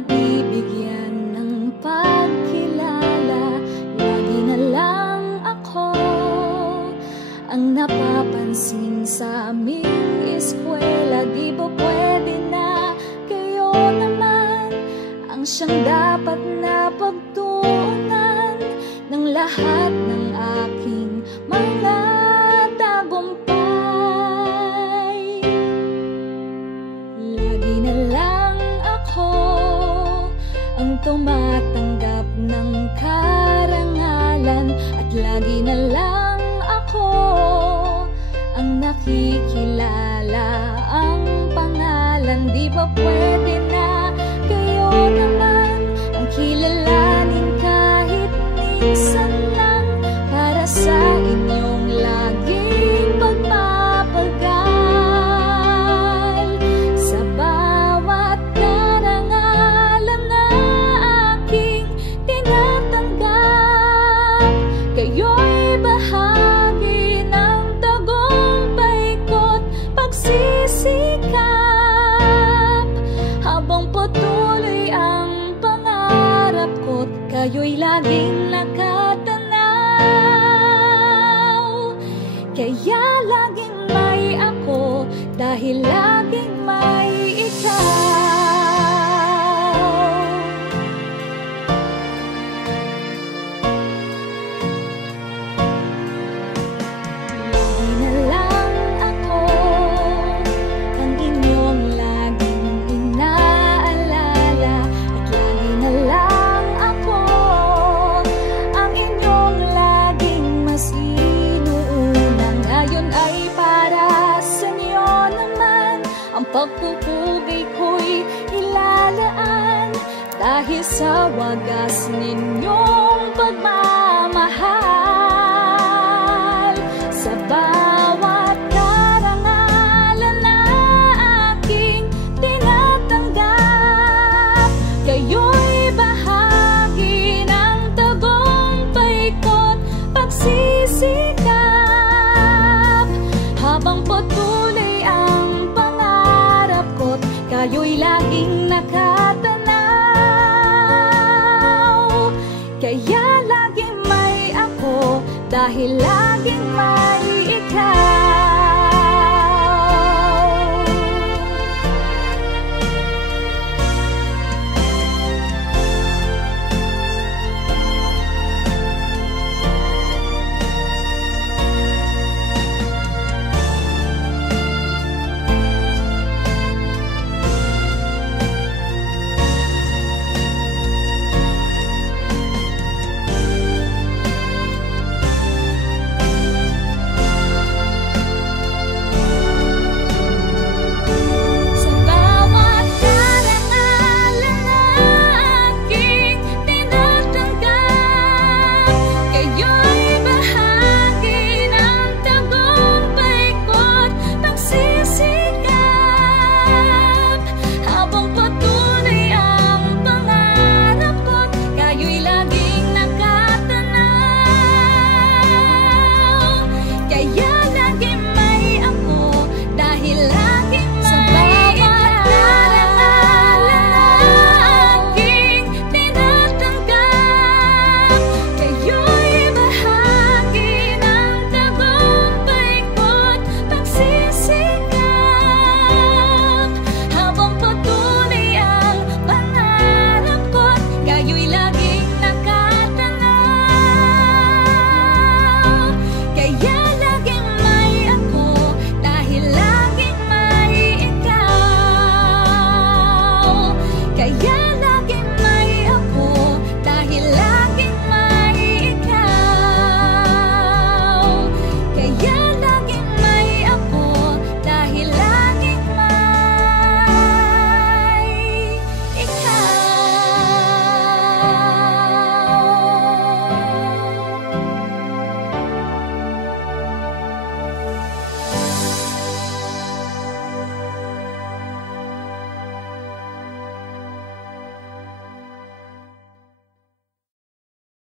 nabibigyan ng pagkilala. Lagi na lang ako ang napapansin sa aming eskwela. Di ba pwede na kayo naman ang siyang dapat na pagtuunan ng lahat ng aking mga tagumpay? Lagi na lang ako ang tumatanggap ng karangalan, at lagi na lang ako ang nakikilala ang pangalan. Di ba pwede na kayo naman ang kilalanin kahit minsan lang, para sa inyong laging pagpapagal? Sa bawat karangalan na aking tinatanggap, kayo'y bahagi ng tagumpay ko't pagsisikap. Habang patuloy ang pangarap ko't kayo'y laging nakatanaw. Kaya laging may ako, dahil laging may ikaw. Lagi na lang ako ang inyong laging inaalala, at lagi na lang ako ang inyong laging mas inuuna. Ngayon ay para sa inyo naman ang pagpupugay ko'y ilalaan, dahil sa wagas ninyong pagmamahal. Sa bawat karangalan na aking tinatanggap, kayo'y bahagi ng tagumpay ko't pagsisikap. Habang patuloy ang pangarap ko't kayo'y laging nakatanaw. Kaya laging may ako, dahil lagi